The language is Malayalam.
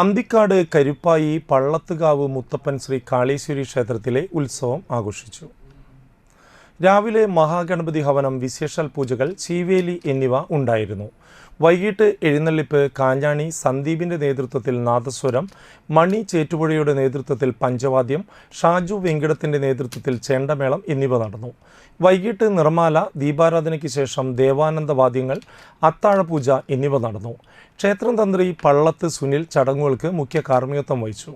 അന്തിക്കാട് കരുപ്പായി പള്ളത്തുകാവ് മുത്തപ്പൻ ശ്രീ കാളീശ്വരി ക്ഷേത്രത്തിലെ ഉത്സവം ആഘോഷിച്ചു. രാവിലെ മഹാഗണപതി ഹവനം, വിശേഷാൽ പൂജകൾ, ചീവേലി എന്നിവ ഉണ്ടായിരുന്നു. വൈകിട്ട് എഴുന്നള്ളിപ്പ്, കാഞ്ഞാണി സന്ദീപിൻ്റെ നേതൃത്വത്തിൽ നാദസ്വരം, മണി ചേറ്റുപുഴയുടെ നേതൃത്വത്തിൽ പഞ്ചവാദ്യം, ഷാജു വെങ്കിടത്തിൻ്റെ നേതൃത്വത്തിൽ ചെണ്ടമേളം എന്നിവ നടന്നു. വൈകിട്ട് നിർമ്മാല, ദീപാരാധനയ്ക്ക് ശേഷം ദേവാനന്ദവാദ്യങ്ങൾ, അത്താഴപൂജ എന്നിവ നടന്നു. ക്ഷേത്രം തന്ത്രി പള്ളത്ത് സുനിൽ ചടങ്ങുകൾക്ക് മുഖ്യ കാർമ്മികത്വം വഹിച്ചു.